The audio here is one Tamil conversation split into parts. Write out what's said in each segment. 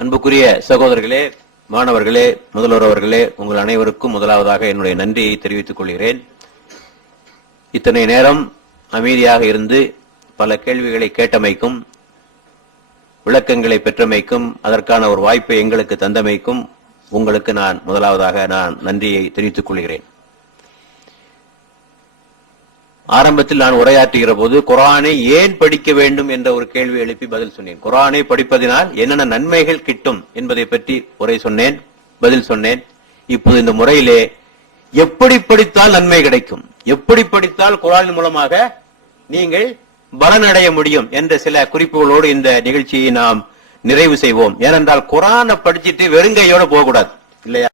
அன்புக்குரிய சகோதரர்களே மாணவர்களே முதல்வர் அவர்களே உங்கள் அனைவருக்கும் முதலாவதாக என்னுடைய நன்றியை தெரிவித்துக் கொள்கிறேன். இத்தனை நேரம் அமைதியாக இருந்து பல கேள்விகளை கேட்டமைக்கும் விளக்கங்களை பெற்றமைக்கும் அதற்கான ஒரு வாய்ப்பை எங்களுக்கு தந்தமைக்கும் உங்களுக்கு நான் முதலாவதாக நான் நன்றியை தெரிவித்துக் கொள்கிறேன். ஆரம்பத்தில் நான் உரையாற்றுகிற போது குரானை ஏன் படிக்க வேண்டும் என்ற ஒரு கேள்வி எழுப்பி பதில் சொன்னேன். குரானை படிப்பதினால் என்னென்ன நன்மைகள் கிட்டும் என்பதை பற்றி உரை சொன்னேன் பதில் சொன்னேன். இப்போது இந்த முறையிலே எப்படி படித்தால் நன்மை கிடைக்கும்? எப்படி படித்தால் குரான் மூலமாக நீங்கள் பலனடைய முடியும் என்ற சில குறிப்புகளோடு இந்த நிகழ்ச்சியை நாம் நிறைவு செய்வோம். ஏனென்றால் குரானை படிச்சுட்டு வெறுங்கையோட போகக்கூடாது இல்லையா?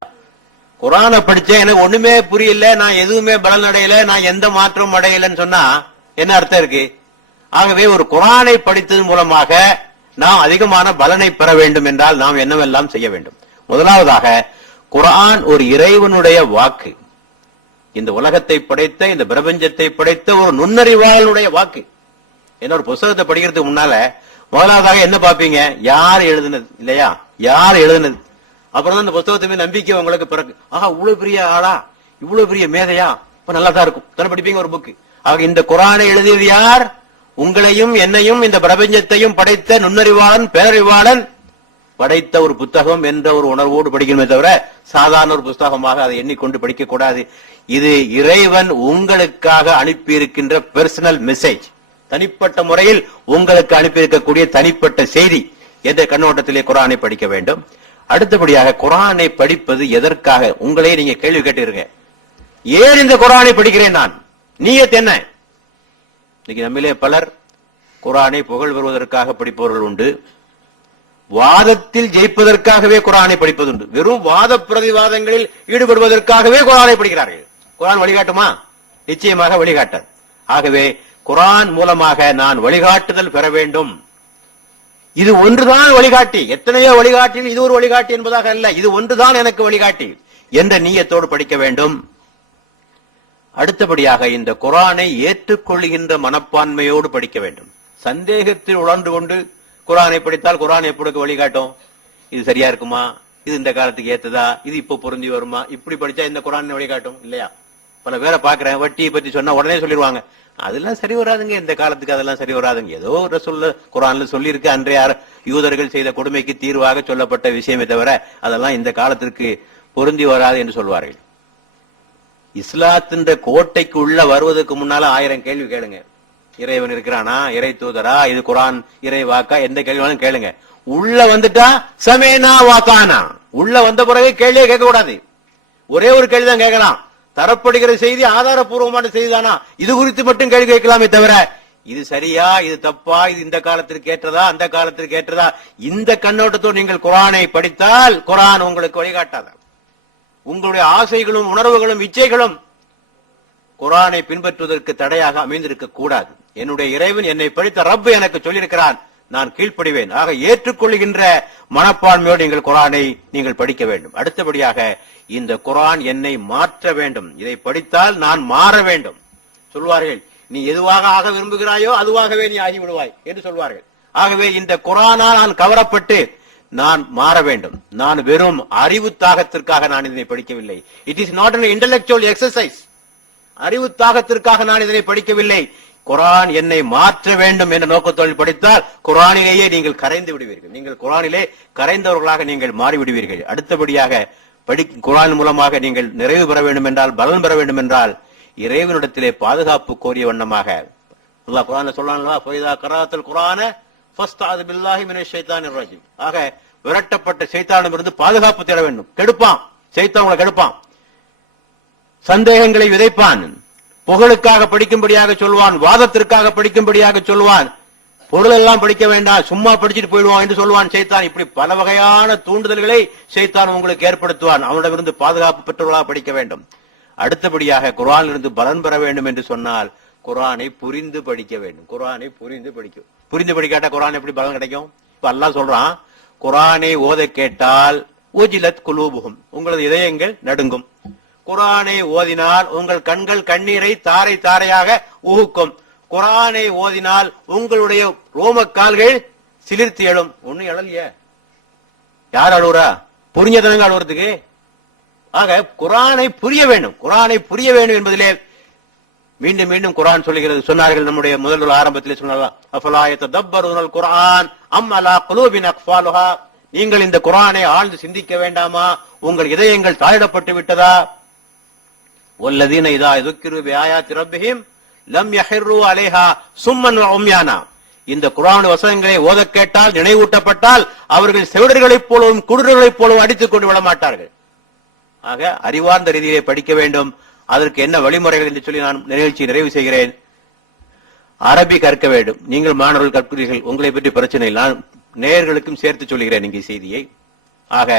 குரானை படிச்சேன் எனக்கு ஒண்ணுமே புரியல நான் எதுவுமே பலன் அடையல நான் எந்த மாற்றமும் அடையலன்னு சொன்னா என்ன அர்த்தம் இருக்கு? ஆகவே ஒரு குரானை படித்ததன் மூலமாக நாம் அதிகமான பலனை பெற வேண்டும் என்றால் நாம் என்னவெல்லாம் செய்ய வேண்டும்? முதலாவதாக குரான் ஒரு இறைவனுடைய வாக்கு. இந்த உலகத்தை படைத்த இந்த பிரபஞ்சத்தை படைத்த ஒரு நுண்ணறிவாளனுடைய வாக்கு. என்ன ஒரு புஸ்தகத்தை படிக்கிறதுக்கு முன்னால முதலாவதாக என்ன பார்ப்பீங்க? யார் எழுதுனது இல்லையா? யார் எழுதுனது? அப்புறம் தான் இந்த புத்தகத்தை மீது நம்பிக்கை உங்களுக்கு பிறகு. ஆஹா இவ்வளவு பெரிய ஆளா? இவ்வளவு பெரிய மேதையா? இப்ப நல்லா தான் இருக்கும். தானே படிப்பீங்க ஒரு புக்கு ஆக இந்த குரானை எழுதியது யார்? உங்களையும் என்னையும் இந்த பிரபஞ்சத்தையும் படைத்த நுண்ணறிவாளன் பேரறிவாளன் படைத்த ஒரு புத்தகம் என்ற ஒரு உணர்வோடு படிக்கணுமே தவிர சாதாரண ஒரு புத்தகமாக அதை எண்ணிக்கொண்டு படிக்க கூடாது இது இறைவன் உங்களுக்காக அனுப்பியிருக்கின்ற பெர்சனல் மெசேஜ் தனிப்பட்ட முறையில் உங்களுக்கு அனுப்பியிருக்கக்கூடிய தனிப்பட்ட செய்தி. என்ற கண்ணோட்டத்திலே குரானை படிக்க வேண்டும்? அடுத்தபடியாக குரானை படிப்பது எதற்காக? உங்களே நீங்க கேள்வி கேட்டிருங்க. ஏன் இந்த குரானை படிக்கிறேன் நான்? நீயத் என்ன? இன்னைக்கு நம்மிலே பலர் குரானை புகழ் பெறுவதற்காக படிப்பவர்கள் உண்டு. வாதத்தில் ஜெயிப்பதற்காகவே குரானை படிப்பதுண்டு வெறும் வாத பிரதிவாதங்களில் ஈடுபடுவதற்காகவே குரானை படிக்கிறார்கள். குரான் வழிகாட்டுமா? நிச்சயமாக வழிகாட்டார் ஆகவே குரான் மூலமாக நான் வழிகாட்டுதல் பெற வேண்டும். இது ஒன்றுதான் வழிகாட்டி. எத்தனையோ வழிகாட்டி இது ஒரு வழிகாட்டி என்பதாக அல்ல. இது ஒன்றுதான் எனக்கு வழிகாட்டி என்ற நீயத்தோடு படிக்க வேண்டும். அடுத்தபடியாக இந்த குரானை ஏற்றுக்கொள்கின்ற மனப்பான்மையோடு படிக்க வேண்டும். சந்தேகத்தில் உணர்ந்து கொண்டு குரானை படித்தால் குரான் எப்படி வழிகாட்டும்? இது சரியா இருக்குமா? இது இந்த காலத்துக்கு ஏத்ததா? இது இப்ப பொருந்தி வருமா? இப்படி படிச்சா இந்த குரான் வழிகாட்டும்? இல்லையா? பல பேரை பாக்குறேன் வட்டியை பத்தி சொன்னா உடனே சொல்லிடுவாங்க. அதெல்லாம் சரி வராதுங்க. இந்த காலத்துக்கு அதெல்லாம் சரி வராதுங்க. ஏதோ ஒரு சொல்ல குரான்ல சொல்லியிருக்கு. அன்றைய யூதர்கள் செய்த கொடுமைக்கு தீர்வாக சொல்லப்பட்ட விஷயமே தவிர அதெல்லாம் இந்த காலத்திற்கு பொருந்தி வராது என்று சொல்வார்கள். இஸ்லாத்தின் கோட்டைக்கு உள்ள வருவதற்கு முன்னால ஆயிரம் கேள்வி கேளுங்க. இறைவன் இருக்கிறானா? இறை தூதரா? இது குரான் இறை வாக்கா? எந்த கேள்வி வேணாலும் கேளுங்க. உள்ள வந்துட்டா சமேனா வாக்கானா? உள்ள வந்த பிறகு கேள்வியே கேட்க கூடாது ஒரே ஒரு கேள்வி தான் கேட்கலாம். தரப்படுகிற செய்தி ஆதாரபூர்வமான செய்திதானா? இது குறித்து மட்டும் கேள்வி கேட்கலாமே தவிர இது சரியா இது தப்பா இது இந்த காலத்திற்கு ஏற்றதா அந்த காலத்திற்கு ஏற்றதா? இந்த கண்ணோட்டத்தோடு நீங்கள் குரானை படித்தால் குரான் உங்களுக்கு வழிகாட்டாத. உங்களுடைய ஆசைகளும் உணர்வுகளும் இச்சைகளும் குரானை பின்பற்றுவதற்கு தடையாக அமைந்திருக்க கூடாது என்னுடைய இறைவன் என்னை படித்த ரப்பு எனக்கு சொல்லியிருக்கிறான் நான் கீழ்ப்படிவேன். ஆக ஏற்றுக்கொள்கின்ற மனப்பான்மையோடு நீங்கள் குரானை நீங்கள் படிக்க வேண்டும். அடுத்தபடியாக இந்த குரான் என்னை மாற்ற வேண்டும். இதை படித்தால் நான் மாற வேண்டும். சொல்வார்கள் நீ எதுவாக ஆக விரும்புகிறாயோ அதுவாகவே நீ ஆகிவிடுவாய் என்று சொல்வார்கள். ஆகவே இந்த குரானால் நான் கவரப்பட்டு நான் மாற வேண்டும். நான் வெறும் அறிவு தாகத்திற்காக நான் இதனை படிக்கவில்லை. It is not an intellectual exercise அறிவு தாகத்திற்காக நான் இதனை படிக்கவில்லை. குரான் என்னை மாற்ற வேண்டும் என்ற நோக்கத்தோடு படித்தால் குரானிலேயே நீங்கள் கரைந்து விடுவீர்கள். நீங்கள் குரானிலே கரைந்தவர்களாக நீங்கள் மாறிவிடுவீர்கள். அடுத்தபடியாக படி குரான் மூலமாக நீங்கள் நிறைவு பெற வேண்டும் என்றால் பலன் பெற வேண்டும் என்றால் இறைவனிடத்திலே பாதுகாப்பு கோரிய வண்ணமாக. அல்லாஹ் குரான்ல சொல்லலாம் ஃபைதா கராத்தல் குரான ஃபஸ்தாது பில்லாஹி மினஷ் ரஜீம். ஆக விரட்டப்பட்ட சைத்தானிடமிருந்து பாதுகாப்பு தேட வேண்டும். கெடுப்பான். சைத்தான் உங்களை கெடுப்பான். சந்தேகங்களை விதைப்பான். புகழுக்காக படிக்கும்படியாக சொல்வான் வாதத்திற்காக படிக்கும்படியாக சொல்வான். பொருள் எல்லாம் படிக்க வேண்டாம் சும்மா படிச்சுட்டு போயிடுவான் என்று சொல்வான் சைத்தான். இப்படி பல வகையான தூண்டுதல்களை சைத்தான் உங்களுக்கு ஏற்படுத்துவான். அவனிடமிருந்து பாதுகாப்பு பெற்றவர்களாக படிக்க வேண்டும். அடுத்தபடியாக குரானில் இருந்து பலன் பெற வேண்டும் என்று சொன்னால் குரானை புரிந்து படிக்க வேண்டும். குரானை புரிந்து படிக்கும் புரிந்து படிக்காட்டா குரான் எப்படி பலன் கிடைக்கும்? இப்ப எல்லாம் சொல்றான் குரானை ஓத கேட்டால் ஊஜிலத் குலூபுகும் உங்களது இதயங்கள் நடுங்கும். குரானை ஓதினால் உங்கள் கண்கள் கண்ணீரை தாரை தாரையாக உகுக்கும் குரானை ஓதினால் உங்களுடைய ரோமக்கால்கள் சிலிர்த்து எழும். ஒண்ணும் எழலையே யார் அழுவுறா? புரிஞ்சதனங்க அழுவுறதுக்கு? ஆக குரானை புரிய வேண்டும். குரானை புரிய வேண்டும் என்பதிலே மீண்டும் மீண்டும் குரான் சொல்லுகிறது. சொன்னார்கள் நம்முடைய முதல்வர் ஆரம்பத்திலே சொன்னார்கள் குரான் அம் அலா குலூபின் நீங்கள் இந்த குரானை ஆழ்ந்து சிந்திக்க வேண்டாமா? உங்கள் இதயங்கள் தாழிடப்பட்டு விட்டதா? والذين இதா எதுக்கிரு வியாயாத்தி ربهم லம் யஹிர்ரு عليها சும்மன் وعميانا. இந்த குரான் வசனங்களை ஓத கேட்டால் நினைவூட்டப்பட்டால் அவர்கள் செவிடர்களைப் போலவும் குருடர்களைப் போலவும் அடித்துக் கொண்டு விட மாட்டார்கள். ஆக அறிவார்ந்த ரீதியிலே படிக்க வேண்டும். அதற்கு என்ன வழிமுறைகள் என்று சொல்லி நான் நிகழ்ச்சி நிறைவு செய்கிறேன். அரபி கற்க வேண்டும். நீங்கள் மாணவர்கள் கற்கிறீர்கள். உங்களை பற்றி பிரச்சனை இல்லை. நான் நேயர்களுக்கும் சேர்த்து சொல்கிறேன் இங்கே செய்தியை. ஆக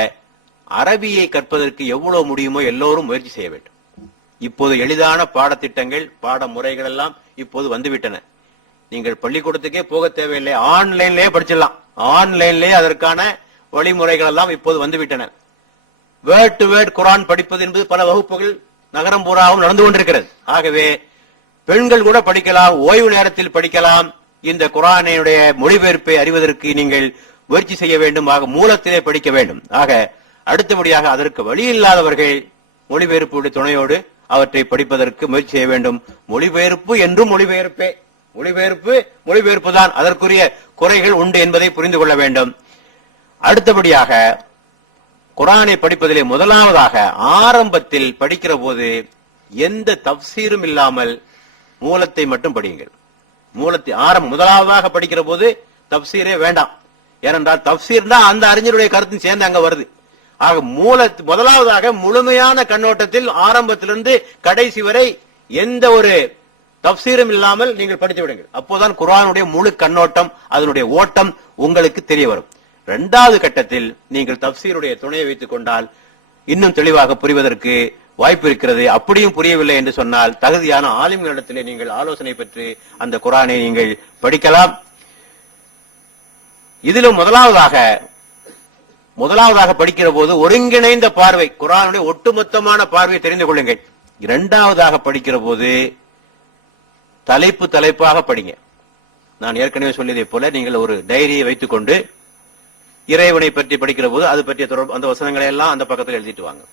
அரபியை கற்பதற்கு எவ்வளவு முடியுமோ எல்லோரும் முயற்சி செய்ய வேண்டும். இப்போது எளிதான பாடத்திட்டங்கள் பாட முறைகள் எல்லாம் இப்போது வந்துவிட்டன. நீங்கள் பள்ளிக்கூடத்துக்கே போக தேவையில்லை. ஆன்லைன்லயே படிச்சிடலாம். ஆன்லைன்லயே அதற்கான வழிமுறைகள் எல்லாம் இப்போது வந்துவிட்டன. வேர்ட் டு வேர்ட் குரான் படிப்பது என்பது பல வகுப்புகள் நகரம் பூராவும் நடந்து கொண்டிருக்கிறது. ஆகவே பெண்கள் கூட படிக்கலாம் ஓய்வு நேரத்தில் படிக்கலாம். இந்த குரானுடைய மொழிபெயர்ப்பை அறிவதற்கு நீங்கள் முயற்சி செய்ய வேண்டும். ஆக மூலத்திலே படிக்க வேண்டும். ஆக அடுத்தபடியாக அதற்கு வழி இல்லாதவர்கள் மொழிபெயர்ப்புடைய துணையோடு அவற்றை படிப்பதற்கு முயற்சி செய்ய வேண்டும். மொழிபெயர்ப்பு என்றும் மொழிபெயர்ப்பே. மொழிபெயர்ப்பு மொழிபெயர்ப்பு தான் அதற்குரிய குறைகள் உண்டு என்பதை புரிந்து கொள்ள வேண்டும். அடுத்தபடியாக குரானை படிப்பதிலே முதலாவதாக ஆரம்பத்தில் படிக்கிற போது எந்த தப்சீரும் இல்லாமல் மூலத்தை மட்டும் படியுங்கள். மூலத்தை ஆரம்பம் முதலாவதாக படிக்கிற போது தப்சீரே வேண்டாம். ஏனென்றால் தப்சீர் தான் அந்த அறிஞருடைய கருத்தும் சேர்ந்து அங்க வருது. ஆக மூல முதலாவதாக முழுமையான கண்ணோட்டத்தில் ஆரம்பத்திலிருந்து கடைசி வரை எந்த ஒரு தப்சீரும் இல்லாமல் நீங்கள் படித்து விடுங்கள். அப்போதான் குரானுடைய முழு கண்ணோட்டம் அதனுடைய ஓட்டம் உங்களுக்கு தெரிய வரும். இரண்டாவது கட்டத்தில் நீங்கள் தப்சீருடைய துணையை வைத்துக் கொண்டால் இன்னும் தெளிவாக புரிவதற்கு வாய்ப்பு இருக்கிறது. அப்படியும் புரியவில்லை என்று சொன்னால் தகுதியான ஆலிம்களிடத்திலே நீங்கள் ஆலோசனை பெற்று அந்த குரானை நீங்கள் படிக்கலாம். இதிலும் முதலாவதாக முதலாவதாக படிக்கிற போது ஒருங்கிணைந்த பார்வை குரானுடைய ஒட்டுமொத்தமான பார்வையை தெரிந்து கொள்ளுங்கள். இரண்டாவதாக படிக்கிற போது தலைப்பு தலைப்பாக படிங்க. நான் ஏற்கனவே சொல்லியதை போல நீங்கள் ஒரு டைரியை வைத்துக்கொண்டு இறைவனை பற்றி படிக்கிற போது அது பற்றிய தொடர்பு அந்த வசனங்களை எல்லாம் அந்த பக்கத்தில் எழுதிட்டு வாங்க.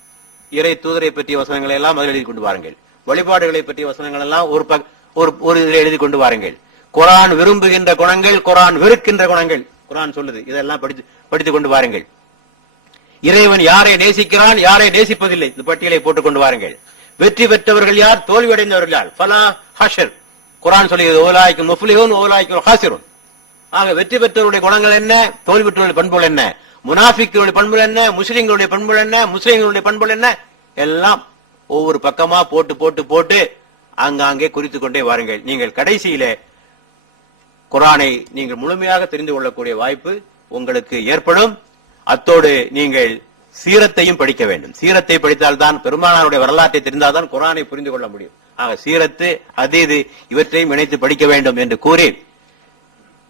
இறை தூதரை பற்றிய வசனங்களை எல்லாம் அதில் எழுதி கொண்டு வாருங்கள். வழிபாடுகளை பற்றிய வசனங்கள் எல்லாம் ஒரு பக்- ஒரு ஒரு இதில் எழுதி கொண்டு வாருங்கள். குரான் விரும்புகின்ற குணங்கள் குரான் வெறுக்கின்ற குணங்கள். குரான் சொல்லுது இதெல்லாம் படித்து படித்துக் கொண்டு வாருங்கள். இறைவன் யாரை நேசிக்கிறான் யாரை நேசிப்பதில்லை? இந்த பட்டியலை போட்டுக் கொண்டு வாருங்கள். வெற்றி பெற்றவர்கள் யார்? தோல்வியடைந்தவர்கள் யார்? ஃபலா ஹஷர். குரான் சொல்லுகிறது ஓலாய்க்கும் முஃப்லிஹூன் ஓலாய்க்கும் ஹாசிரும் ஆக வெற்றி பெற்றவருடைய குணங்கள் என்ன? தோல்வி பெற்றவருடைய பண்புகள் என்ன? முனாஃபிக்களுடைய பண்புகள் என்ன? முஸ்லிம்களுடைய பண்புகள் என்ன? முஸ்லிம்களுடைய பண்புகள் என்ன? எல்லாம் ஒவ்வொரு பக்கமா போட்டு போட்டு போட்டு அங்காங்கே குறித்து கொண்டே வாருங்கள். நீங்கள் கடைசியில குரானை நீங்கள் முழுமையாக தெரிந்து கொள்ளக்கூடிய வாய்ப்பு உங்களுக்கு ஏற்படும். அத்தோடு நீங்கள் சீரத்தையும் படிக்க வேண்டும். சீரத்தை படித்தால்தான் பெருமானாருடைய வரலாற்றை தெரிந்தால்தான் குரானை புரிந்து கொள்ள முடியும். ஆக சீரத்து அதீது இவற்றையும் இணைத்து படிக்க வேண்டும் என்று கூறி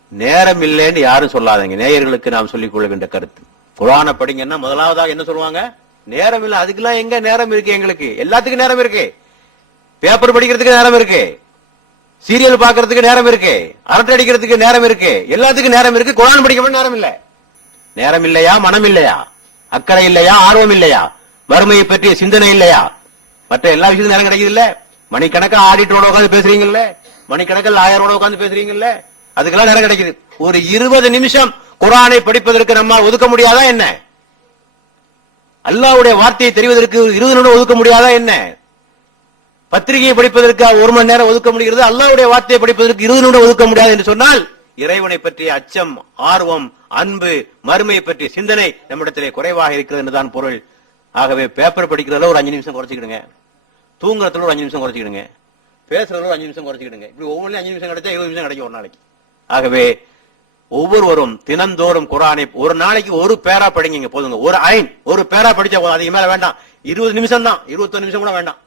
நேரம் இல்லைன்னு யாரும் சொல்லாதீங்க. நேயர்களுக்கு நாம் சொல்லிக் கொள்கின்ற கருத்து. குரானை படிங்கன்னா முதலாவதாக என்ன சொல்லுவாங்க? நேரம் இல்ல அதுக்கெல்லாம் எங்க நேரம் இருக்கு எங்களுக்கு? எல்லாத்துக்கும் நேரம் இருக்கு. பேப்பர் படிக்கிறதுக்கு நேரம் இருக்கு. சீரியல் பாக்குறதுக்கு நேரம் இருக்கு. அரட்டை அடிக்கிறதுக்கு நேரம் இருக்கு. எல்லாத்துக்கும் நேரம் இருக்கு. குரான் படிக்க நேரம் இல்ல. நேரம் இல்லையா மனம் இல்லையா அக்கறை இல்லையா ஆர்வம் இல்லையா? வறுமையை பற்றிய சிந்தனை இல்லையா? மற்ற எல்லா விஷயத்தையும் நேரம் கிடைக்குது இல்ல? மணிக்கணக்கா ஆடிட்டரோட உட்காந்து பேசுறீங்கல்ல? மணிக்கணக்கில் லாயரோட உட்காந்து பேசுறீங்கல்ல? அதுக்கெல்லாம் நேரம் கிடைக்குது. ஒரு இருபது நிமிஷம் குரானை படிப்பதற்கு நம்ம ஒதுக்க முடியாதா என்ன? அல்லாவுடைய வார்த்தையை தெரிவதற்கு இருபது நிமிடம் ஒதுக்க முடியாதா என்ன? பத்திரிகையை படிப்பதற்கு ஒரு மணி நேரம் ஒதுக்க முடிகிறது. அல்லாவுடைய வார்த்தையை படிப்பதற்கு இருபது நிமிடம் ஒதுக்க முடியாது என்று சொன்னால் இறைவனை பற்றிய அச்சம் ஆர்வம் அன்பு மறுமையை பற்றிய சிந்தனை நம்மிடத்திலே குறைவாக இருக்கிறது என்றுதான் பொருள். ஆகவே பேப்பர் படிக்கிறதுல ஒரு அஞ்சு நிமிஷம் குறைச்சிக்கிடுங்க. தூங்குறதுல ஒரு அஞ்சு நிமிஷம் குறைச்சிக்கிடுங்க. பேசுறதுல ஒரு அஞ்சு நிமிஷம் குறைச்சிக்கிடுங்க. இப்படி ஒவ்வொன்றும் அஞ்சு நிமிஷம் கிடைச்சா இருபது நிமிஷம் கிடைக்கும் ஒரு நாளைக்கு. ஆகவே ஒவ்வொருவரும் தினந்தோறும் குரானை ஒரு நாளைக்கு ஒரு பேரா படிங்க போதுங்க. ஒரு ஐன் ஒரு பேரா படிச்சா போதும். அதுக்கு மேல வேண்டாம். இருபது நிமிஷம் தான் இருபத்தொன்னு நிமிஷம் கூட வேண்டாம்.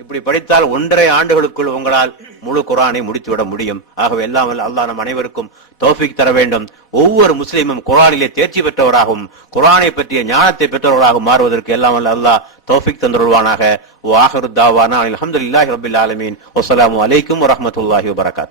இப்படி படித்தால் ஒன்றரை ஆண்டுகளுக்குள் உங்களால் முழு குரானை முடித்துவிட முடியும். ஆகவே எல்லாம் அல்லாஹ் நம் அனைவருக்கும் தோஃபிக் தர வேண்டும். ஒவ்வொரு முஸ்லீமும் குரானிலே தேர்ச்சி பெற்றவராகவும் குரானை பற்றிய ஞானத்தை பெற்றவராகவும் மாறுவதற்கு எல்லாம் வல்ல அல்லாஹ் தௌஃபீக் தந்துருவானாக ஓ ஆஹரு தாவானா அல்ஹம்துலில்லாஹி ரபில் ஆலமீன். வஸ்ஸலாமு அலைக்கும் வரமத்துல்லாஹி வரகாத்